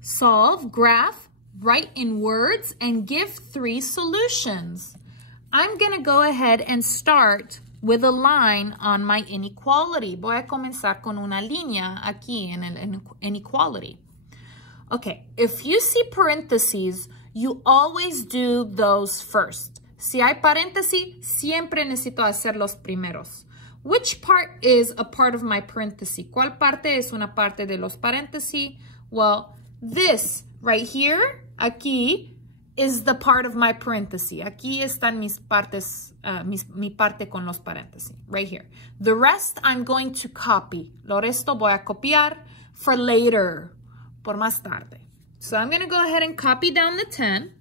solve, graph, write in words, and give 3 solutions. I'm going to go ahead and start with a line on my inequality. Voy a comenzar con una línea aquí en el inequality. Okay, if you see parentheses, you always do those first. Si hay paréntesis, siempre necesito hacer los primeros. Which part is a part of my parenthesis? ¿Cuál parte es una parte de los paréntesis? Well, this right here, aquí, is the part of my parenthesis. Aquí están mis partes, mi parte con los paréntesis, right here. The rest I'm going to copy. Lo resto voy a copiar for later, por más tarde. So I'm going to go ahead and copy down the 10.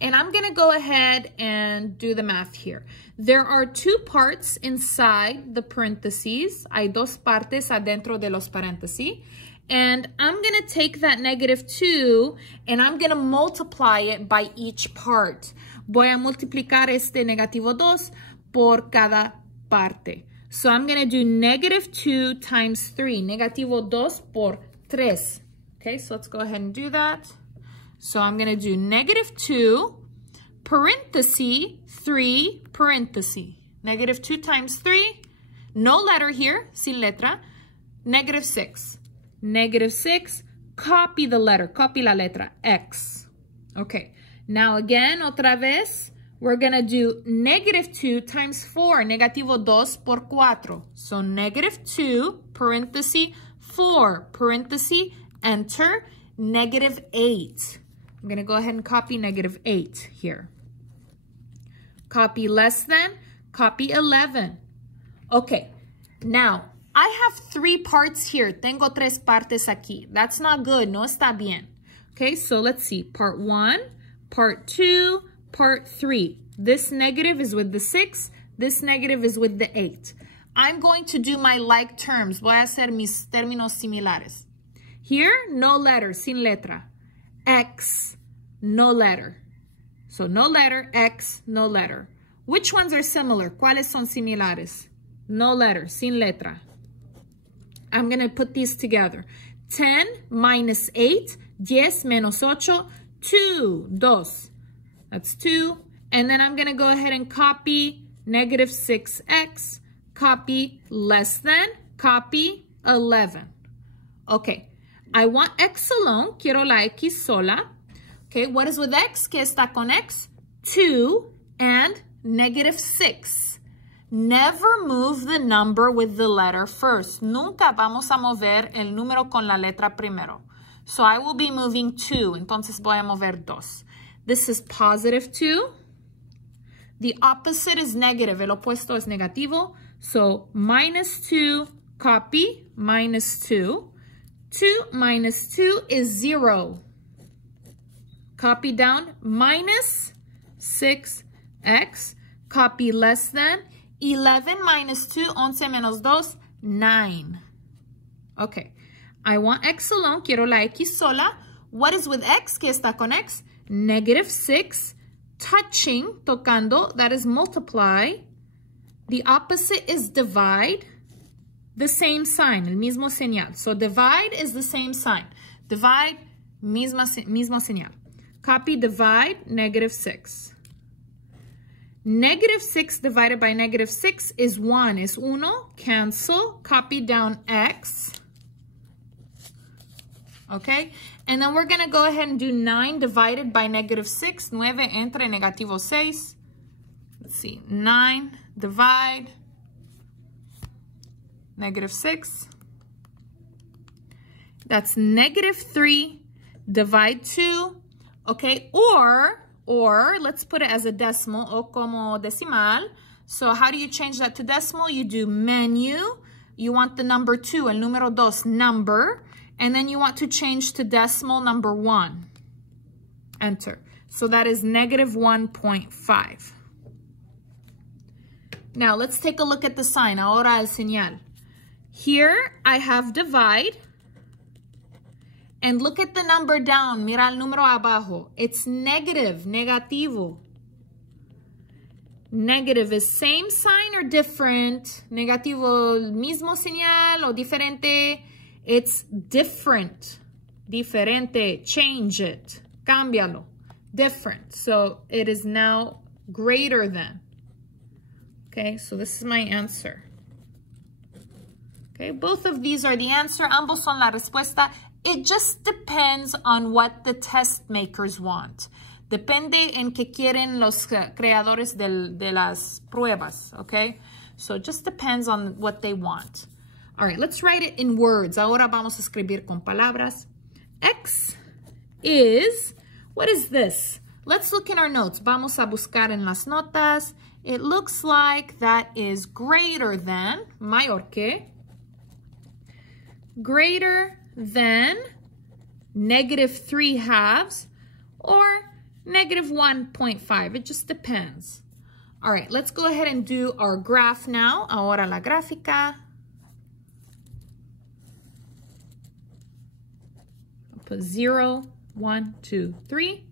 And I'm going to go ahead and do the math here. There are 2 parts inside the parentheses. Hay 2 partes adentro de los paréntesis. And I'm going to take that -2 and I'm going to multiply it by each part. Voy a multiplicar este -2 por cada parte. So I'm going to do -2 times 3. -2 por 3. Okay, so let's go ahead and do that. So I'm going to do -2, parenthesis, 3, parenthesis. -2 times 3, no letter here, sin letra, -6. -6, copy the letter, copy la letra, X. Okay, now again, otra vez, we're going to do -2 times 4, -2 por 4. So -2, parenthesis, 4, parenthesis, enter, -8. I'm going to go ahead and copy -8 here. Copy less than, copy 11. Okay, now, I have 3 parts here. Tengo 3 partes aquí. That's not good. No está bien. Okay, so let's see. Part 1, part 2, part 3. This negative is with the 6. This negative is with the 8. I'm going to do my like terms. Voy a hacer mis términos similares. Here, no letter, sin letra. X, no letter. So no letter, X, no letter. Which ones are similar? ¿Cuáles son similares? No letter, sin letra. I'm going to put these together. 10 minus 8, 10 menos 8, 2, 2. That's 2. And then I'm going to go ahead and copy -6x, copy less than, copy 11. Okay, I want x alone, quiero la x sola. Okay, what is with x? ¿Qué está con x? 2 and -6. Never move the number with the letter first. Nunca vamos a mover el número con la letra primero. So I will be moving 2. Entonces voy a mover 2. This is +2. The opposite is negative. El opuesto es negativo. So -2, copy, -2. 2 minus 2 is 0. Copy down, -6x. Copy less than. 11 minus 2, 11 menos 2, 9. Okay, I want x alone, quiero la x sola. What is with x? ¿Qué está con x? -6, touching, tocando, that is multiply. The opposite is divide. The same sign, el mismo señal. So divide is the same sign. Divide, mismo señal. Copy, divide, -6. -6 divided by -6 is 1, is 1, cancel, copy down x. Okay, and then we're going to go ahead and do 9 divided by -6, 9 entre -6. Let's see, 9 divide, -6. That's -3 divide 2, okay, or let's put it as a decimal, o como decimal. So how do you change that to decimal? You do menu, you want the number 2, el número 2, number, and then you want to change to decimal number 1. Enter. So that is -1.5. Now let's take a look at the sign. Ahora el señal. Here I have divide. And look at the number down. Mira el número abajo. It's negative, negativo. Negative is same sign or different? Negativo, mismo señal o diferente? It's different. Diferente, change it. Cámbialo. Different. So it is now greater than. Okay, so this is my answer. Okay, both of these are the answer. Ambos son la respuesta. It just depends on what the test makers want. Depende en qué quieren los creadores de las pruebas, okay? So it just depends on what they want. All right, let's write it in words. Ahora vamos a escribir con palabras. X is, what is this? Let's look in our notes. Vamos a buscar en las notas. It looks like that is greater than, mayor que, greater than -3/2 or -1.5. It just depends. All right, let's go ahead and do our graph now. Ahora la gráfica. I'll put 0, 1, 2, 3.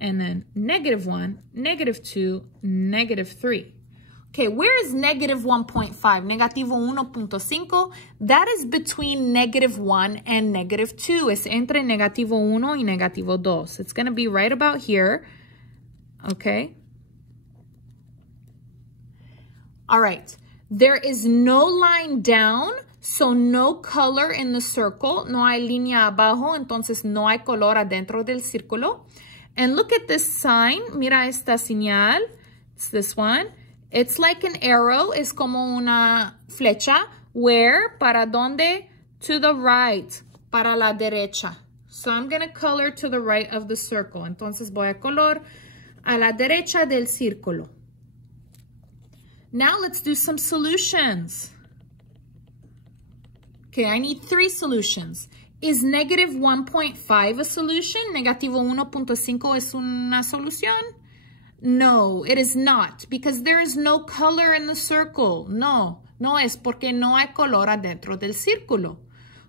And then -1, -2, -3. Okay, where is -1.5? Negativo 1.5. That is between -1 and -2. Es entre negativo 1 y negativo 2. It's going to be right about here. Okay. All right. There is no line down, so no color in the circle. No hay línea abajo, entonces no hay color adentro del círculo. And look at this sign. Mira esta señal. It's this one. It's like an arrow. Es como una flecha. Where? ¿Para dónde? To the right. Para la derecha. So I'm going to color to the right of the circle. Entonces voy a color a la derecha del círculo. Now let's do some solutions. Okay, I need 3 solutions. Is -1.5 a solution? Negativo 1.5 es una solución? No, it is not, because there is no color in the circle. No, no es porque no hay color adentro del círculo.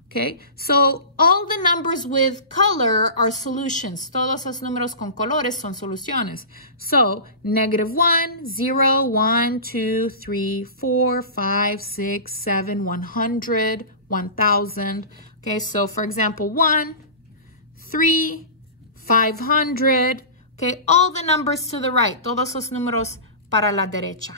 Okay, so all the numbers with color are solutions. Todos los números con colores son soluciones. So, -1, 0, 1, 2, 3, 4, 5, 6, 7, 100, 1,000. Okay, so for example, 1, 3, 500. Okay, all the numbers to the right. Todos los números para la derecha.